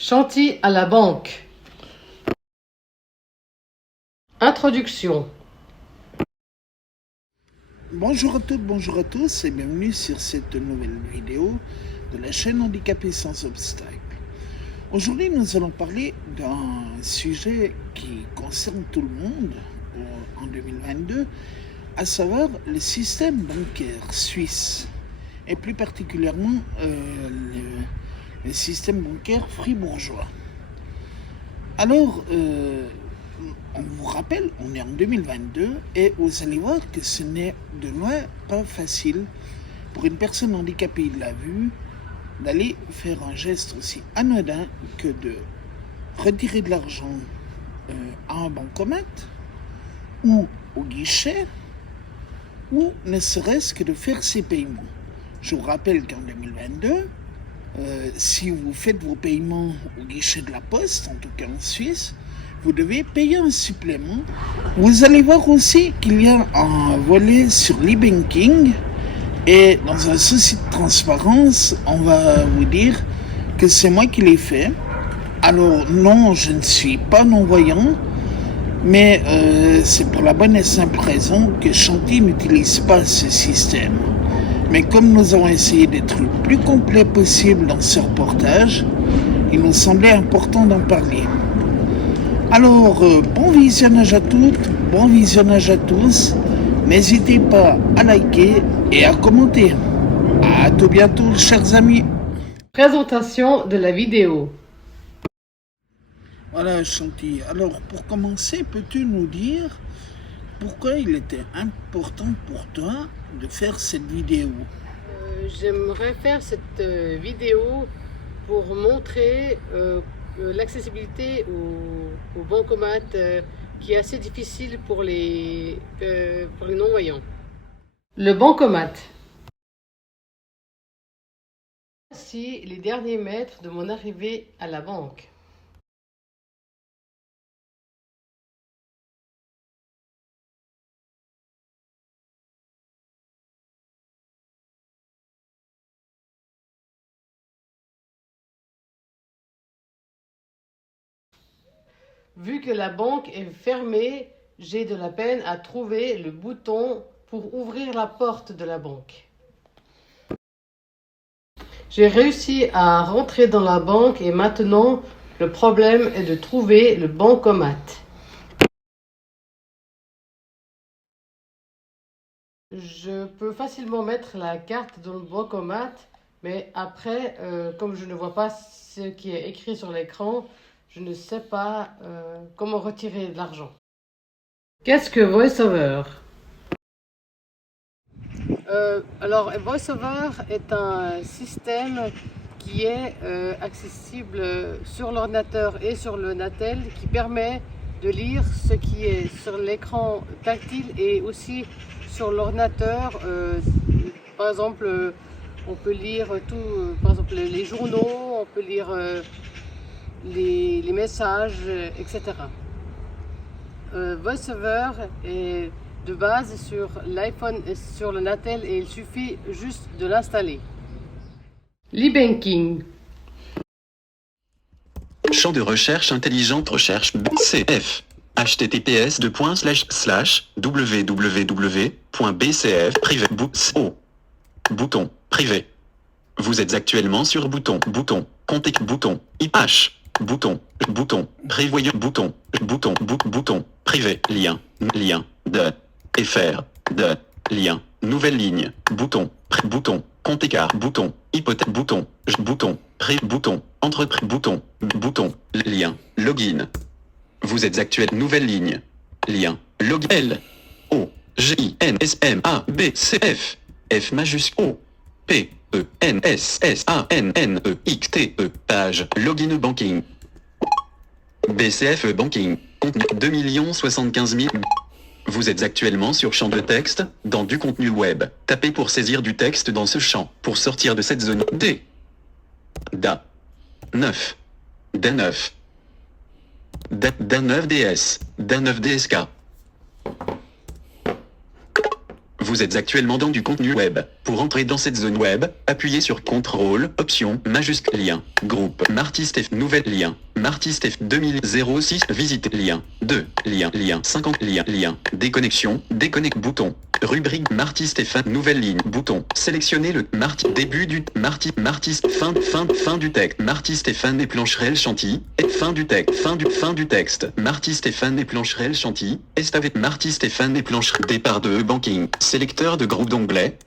Chantier à la banque. Introduction. Bonjour à toutes, bonjour à tous et bienvenue sur cette nouvelle vidéo de la chaîne Handicapé sans obstacle. Aujourd'hui, nous allons parler d'un sujet qui concerne tout le monde en 2022, à savoir le système bancaire suisse et plus particulièrement le système bancaire fribourgeois. Alors, on vous rappelle, on est en 2022 et vous allez voir que ce n'est de loin pas facile pour une personne handicapée, il l'a vu, d'aller faire un geste aussi anodin que de retirer de l'argent à un bancomat ou au guichet ou ne serait-ce que de faire ses paiements. Je vous rappelle qu'en 2022, si vous faites vos paiements au guichet de la poste, en tout cas en Suisse, vous devez payer un supplément. Vous allez voir aussi qu'il y a un volet sur l'e-banking et dans un souci de transparence, on va vous dire que c'est moi qui l'ai fait. Alors non, je ne suis pas non-voyant, mais c'est pour la bonne et simple raison que Chantier n'utilise pas ce système. Mais comme nous avons essayé d'être le plus complet possible dans ce reportage, il nous semblait important d'en parler. Alors, bon visionnage à toutes, bon visionnage à tous. N'hésitez pas à liker et à commenter. À tout bientôt, chers amis. Présentation de la vidéo. Voilà, Chantier. Alors, pour commencer, peux-tu nous dire pourquoi il était important pour toi de faire cette vidéo? J'aimerais faire cette vidéo pour montrer l'accessibilité au bancomat qui est assez difficile pour les non-voyants. Le bancomat. Voici les derniers mètres de mon arrivée à la banque. Vu que la banque est fermée, j'ai de la peine à trouver le bouton pour ouvrir la porte de la banque. J'ai réussi à rentrer dans la banque et maintenant le problème est de trouver le bancomat. Je peux facilement mettre la carte dans le bancomat, mais après, comme je ne vois pas ce qui est écrit sur l'écran, je ne sais pas comment retirer de l'argent. Qu'est-ce que VoiceOver? Alors, VoiceOver est un système qui est accessible sur l'ordinateur et sur le Natel, qui permet de lire ce qui est sur l'écran tactile et aussi sur l'ordinateur. Par exemple, on peut lire tout, par exemple les journaux, on peut lire les messages, etc. VoiceOver est de base sur l'iPhone et sur le Natel et il suffit juste de l'installer. l'e-banking. Champ de recherche intelligente recherche BCF. https://www.bcf-privé bouton privé. Vous êtes actuellement sur bouton contact bouton IH bouton prévoyant bouton privé lien de fr de lien nouvelle ligne bouton compte écart bouton hypothèque bouton entreprise bouton lien login. Vous êtes actuel nouvelle ligne lien login L O G I N S M A B C F F majuscule O P E N S S A N N E X T E page login banking BCF banking contenu 2 075 000. Vous êtes actuellement sur champ de texte, dans du contenu web. Tapez pour saisir du texte dans ce champ. Pour sortir de cette zone D. DA 9 D9 DA9 DS DA9 DSK. Vous êtes actuellement dans du contenu web. Pour entrer dans cette zone web, appuyez sur CTRL, Option, majuscule, lien, groupe, Martiste F, nouvel lien, Martiste F 2006, visite, lien, 2, lien 50, lien, déconnexion, déconnecte, bouton, rubrique, Martiste F, nouvelle ligne, bouton, sélectionnez le début du Martiste, fin du texte, Martiste F et plancherelle chantilly, et fin du texte, fin du texte, Martiste F et plancherelle chantilly, est avec Martiste F et plancherelle, départ de banking, sélecteur de groupe d'onglets,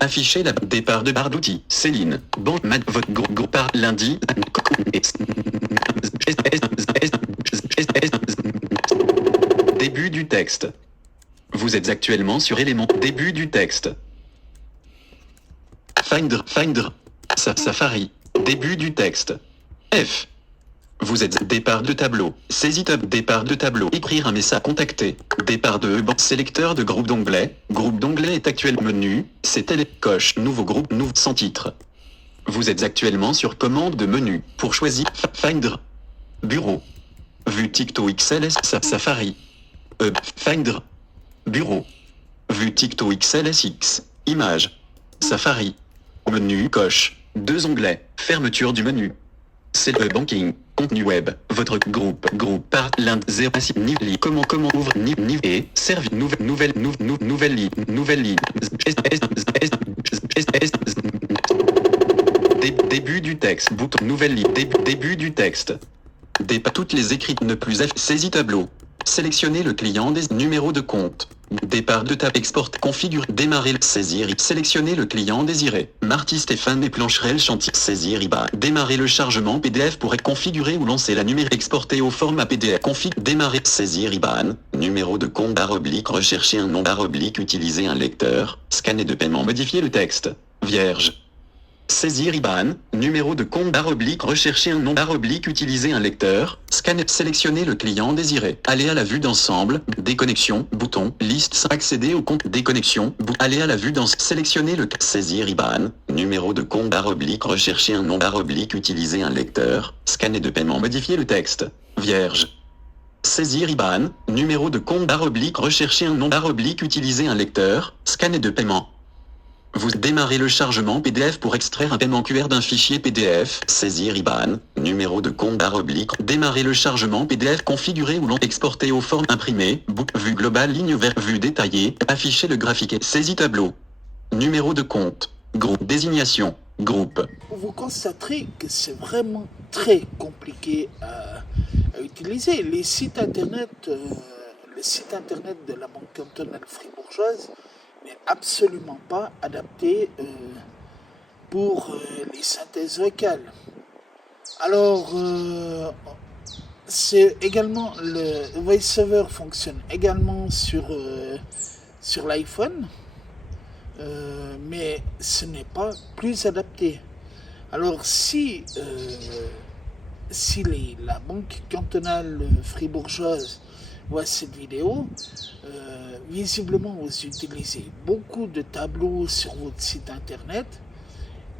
affiché la départ de barre d'outils, Céline, votre groupe par lundi, début du texte. Vous êtes actuellement sur élément début du texte. Finder, Safari, début du texte. F. Vous êtes départ de tableau, saisie départ de tableau, écrire un message, contacter, départ de sélecteur de groupe d'onglets est actuel menu, c'est coche, nouveau groupe, sans titre. Vous êtes actuellement sur commande de menu, pour choisir, Finder, bureau, vue TikTok XLS, Safari, Finder, bureau, vue TikTok XLSX, image, Safari, menu, coche, 2 onglets, fermeture du menu. C'est le banking, contenu web, votre groupe par l'Inde 0 comment ouvre et servi nouvelle ligne début du texte bouton nouvelle ligne début du texte toutes les écrites ne plus saisie tableau sélectionnez le client des numéros de compte départ de table export configure démarrer saisir sélectionnez le client désiré Marty Stéphane et plancherelle chantier saisir IBAN démarrer le chargement PDF pour être configuré ou lancer la numéro exporté au format PDF démarrer saisir IBAN numéro de compte / rechercher un nom / utiliser un lecteur scanner de paiement modifier le texte vierge saisir IBAN, numéro de compte / rechercher un nom / utiliser un lecteur, scanner, sélectionner le client désiré, aller à la vue d'ensemble, déconnexion, bouton, liste, accéder au compte, déconnexion, aller à la vue d'ensemble, sélectionner le saisir IBAN, numéro de compte / rechercher un nom / utiliser un lecteur, scanner de paiement, modifier le texte, vierge. Saisir IBAN, numéro de compte / rechercher un nom / utiliser un lecteur, scanner de paiement. Vous démarrez le chargement PDF pour extraire un paiement QR d'un fichier PDF, saisir IBAN, numéro de compte / démarrer le chargement PDF configuré ou exporté au format imprimé, vue globale ligne verte, vue détaillée, afficher le graphique et saisie tableau. Numéro de compte, groupe désignation, groupe. Vous constaterez que c'est vraiment très compliqué à utiliser. Les sites internet de la Banque cantonale fribourgeoise n'est absolument pas adapté pour les synthèses vocales. Alors, c'est également le VoiceOver fonctionne également sur l'iPhone, mais ce n'est pas plus adapté. Alors, si la Banque cantonale fribourgeoise voit cette vidéo, visiblement vous utilisez beaucoup de tableaux sur votre site internet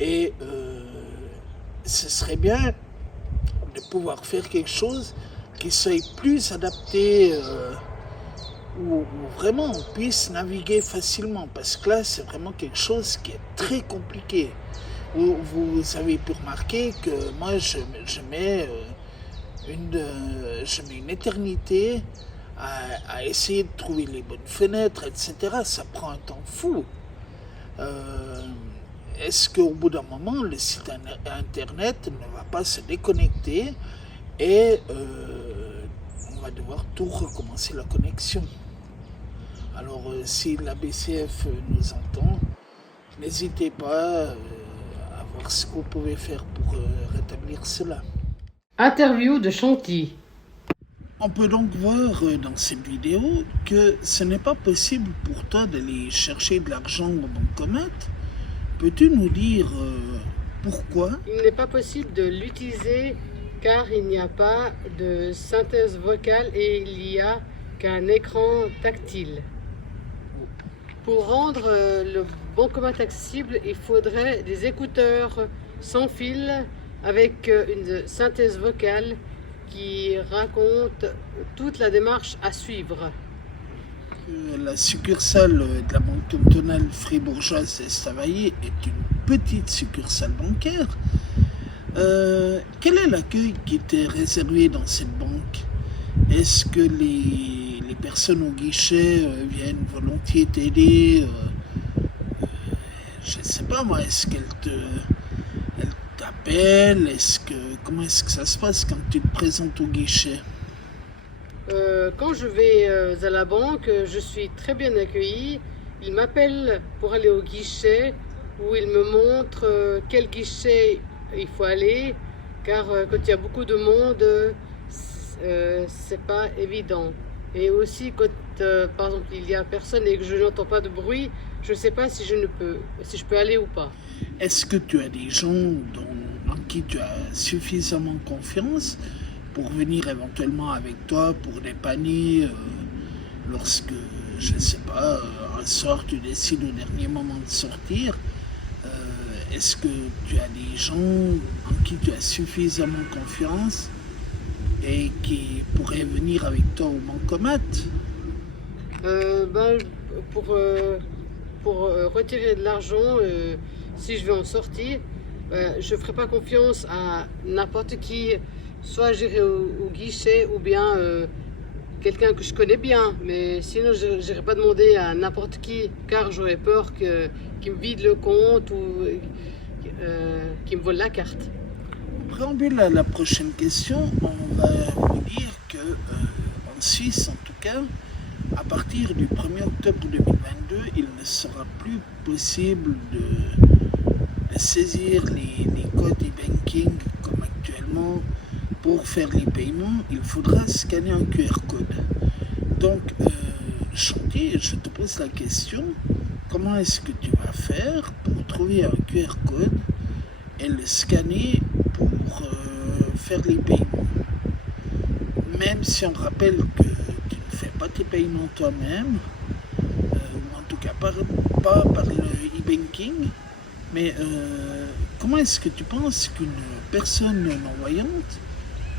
et ce serait bien de pouvoir faire quelque chose qui soit plus adapté où vraiment on puisse naviguer facilement, parce que là c'est vraiment quelque chose qui est très compliqué. Vous avez pu remarquer que moi je mets une éternité à essayer de trouver les bonnes fenêtres, etc. Ça prend un temps fou. Est-ce qu'au bout d'un moment, le site internet ne va pas se déconnecter et on va devoir tout recommencer la connexion? Alors, si la BCF nous entend, n'hésitez pas à voir ce que vous pouvez faire pour rétablir cela. Interview de Chantilly. On peut donc voir dans cette vidéo que ce n'est pas possible pour toi d'aller chercher de l'argent au bancomat. Peux-tu nous dire pourquoi? Il n'est pas possible de l'utiliser car il n'y a pas de synthèse vocale et il n'y a qu'un écran tactile. Pour rendre le bancomat accessible, il faudrait des écouteurs sans fil avec une synthèse vocale qui raconte toute la démarche à suivre. La succursale de la banque cantonale fribourgeoise d'Estavayer est une petite succursale bancaire. Quel est l'accueil qui t'est réservé dans cette banque? Est-ce que les personnes au guichet viennent volontiers t'aider? Je ne sais pas moi, est-ce elles t'appellent? Comment est-ce que ça se passe quand tu te présentes au guichet? Quand je vais à la banque, je suis très bien accueillie. Ils m'appellent pour aller au guichet où ils me montrent quel guichet il faut aller, car quand il y a beaucoup de monde, c'est pas évident. Et aussi quand par exemple il y a personne et que je n'entends pas de bruit, je ne sais pas si je peux aller ou pas. Est-ce que tu as des gens en qui tu as suffisamment confiance pour venir éventuellement avec toi pour dépanner lorsque, je ne sais pas, un soir tu décides au dernier moment de sortir? Est-ce que tu as des gens en qui tu as suffisamment confiance et qui pourraient venir avec toi au bancomat? Ben, pour retirer de l'argent, si je vais en sortir, je ne ferai pas confiance à n'importe qui. Soit j'irai au guichet ou bien quelqu'un que je connais bien. Mais sinon, je n'irai pas demander à n'importe qui, car j'aurais peur qu'il me vide le compte ou qu'il me vole la carte. En préambule à la prochaine question, on va vous dire que en Suisse, en tout cas, à partir du 1er octobre 2022, il ne sera plus possible de saisir les codes e-banking comme actuellement. Pour faire les paiements, il faudra scanner un QR code. Donc, Chantier, je te pose la question, comment est-ce que tu vas faire pour trouver un QR code et le scanner pour faire les paiements? Même si on rappelle que tu ne fais pas tes paiements toi-même, ou en tout cas pas par le e-banking, mais comment est-ce que tu penses qu'une personne non-voyante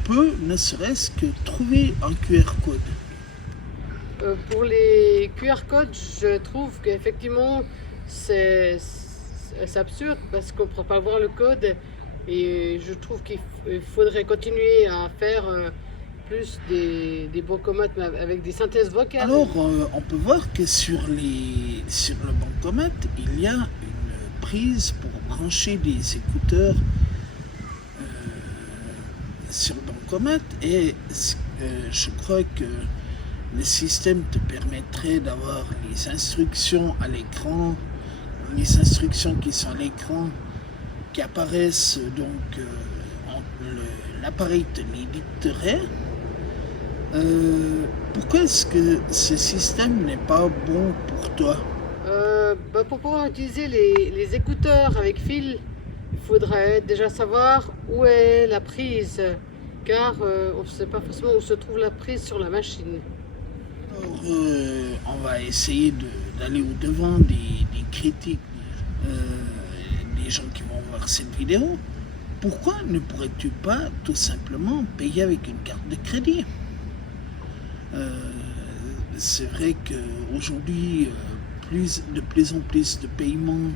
peut ne serait-ce que trouver un QR code? Pour les QR codes, je trouve qu'effectivement c'est absurde parce qu'on ne pourra pas voir le code et je trouve qu'il faudrait continuer à faire plus des bancomates avec des synthèses vocales. Alors on peut voir que sur le bancomat, il y a une prise pour brancher des écouteurs sur le bancomat et je crois que le système te permettrait d'avoir les instructions à l'écran, les instructions qui sont à l'écran, qui apparaissent donc, l'appareil te les dicterait. Pourquoi est-ce que ce système n'est pas bon pour toi? Pour pouvoir utiliser les écouteurs avec fil, il faudrait déjà savoir où est la prise, car on ne sait pas forcément où se trouve la prise sur la machine. Alors, on va essayer d'aller au-devant des critiques des gens qui vont voir cette vidéo. Pourquoi ne pourrais-tu pas tout simplement payer avec une carte de crédit? C'est vrai qu'aujourd'hui, de plus en plus de paiements,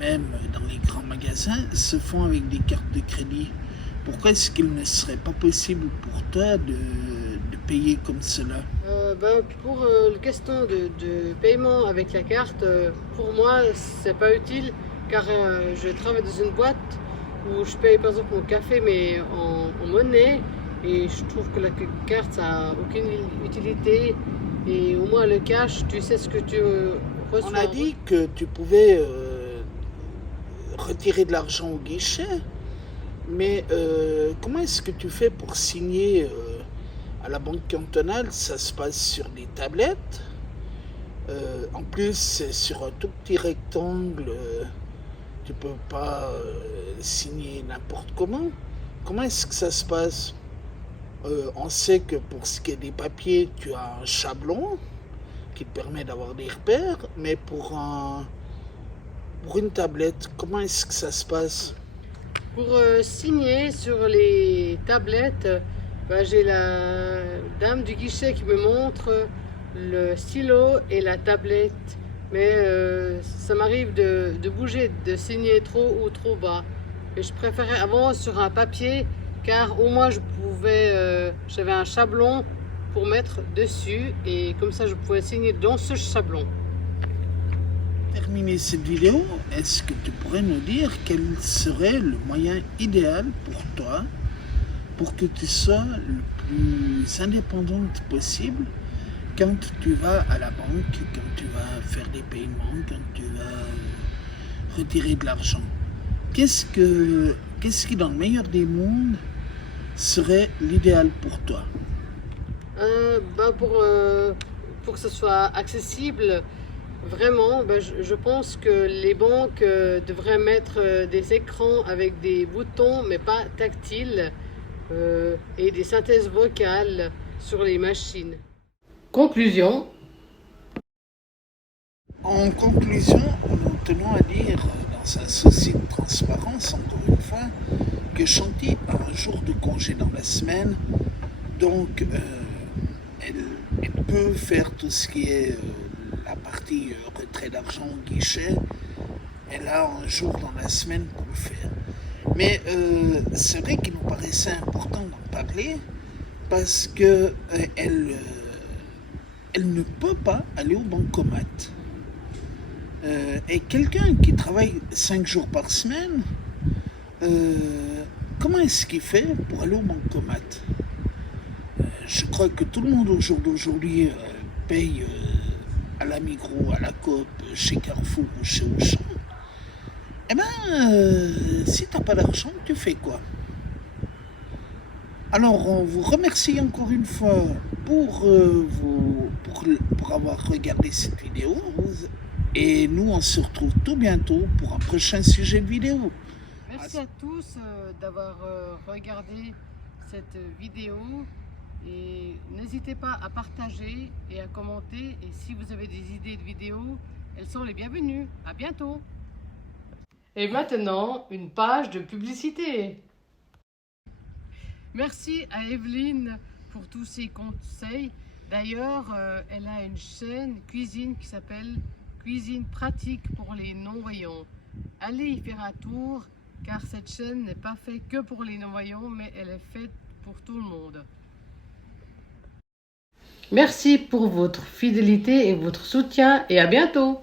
même dans les grands magasins, se font avec des cartes de crédit. Pourquoi est-ce qu'il ne serait pas possible pour toi de payer comme cela? Pour la question de paiement avec la carte, pour moi, c'est pas utile, car je travaille dans une boîte où je paye par exemple mon café, mais en monnaie, et je trouve que la carte, ça n'a aucune utilité, et au moins le cash, tu sais ce que tu reçois. On a dit que tu pouvais retirer de l'argent au guichet, mais comment est-ce que tu fais pour signer à la banque cantonale? Ça se passe sur des tablettes. En plus, c'est sur un tout petit rectangle. Tu peux pas signer n'importe comment. Comment est-ce que ça se passe? On sait que pour ce qui est des papiers, tu as un chablon qui te permet d'avoir des repères, mais pour une tablette, comment est-ce que ça se passe? Pour signer sur les tablettes, J'ai la dame du guichet qui me montre le stylo et la tablette. Mais ça m'arrive de bouger, de signer trop ou trop bas. Et je préférais avant sur un papier, car au moins j'avais un chablon pour mettre dessus et comme ça je pouvais signer dans ce chablon. Terminer cette vidéo, est-ce que tu pourrais nous dire quel serait le moyen idéal pour toi pour que tu sois le plus indépendante possible quand tu vas à la banque, quand tu vas faire des paiements, quand tu vas retirer de l'argent? Qu'est-ce qui, dans le meilleur des mondes, serait l'idéal pour toi? Pour que ce soit accessible, vraiment, je pense que les banques devraient mettre des écrans avec des boutons, mais pas tactiles, et des synthèses vocales sur les machines. Conclusion. En conclusion, nous tenons à dire, dans un souci de transparence, encore une fois, que Chanty a un jour de congé dans la semaine, donc elle peut faire tout ce qui est la partie retrait d'argent au guichet. Elle a un jour dans la semaine pour le faire. Mais c'est vrai qu'il nous paraissait important d'en parler parce que elle ne peut pas aller au bancomat. Et quelqu'un qui travaille 5 jours par semaine, comment est-ce qu'il fait pour aller au bancomat? Je crois que tout le monde au jour d'aujourd'hui paye à la Migros, à la Coop, chez Carrefour ou chez Auchan. Eh bien, si tu n'as pas d'argent, tu fais quoi? Alors, on vous remercie encore une fois pour avoir regardé cette vidéo. Et nous, on se retrouve tout bientôt pour un prochain sujet de vidéo. Merci à tous d'avoir regardé cette vidéo. Et n'hésitez pas à partager et à commenter. Et si vous avez des idées de vidéos, elles sont les bienvenues. À bientôt. Et maintenant, une page de publicité. Merci à Evelyne pour tous ses conseils. D'ailleurs, elle a une chaîne cuisine qui s'appelle Cuisine pratique pour les non-voyants. Allez y faire un tour, car cette chaîne n'est pas faite que pour les non-voyants, mais elle est faite pour tout le monde. Merci pour votre fidélité et votre soutien, et à bientôt!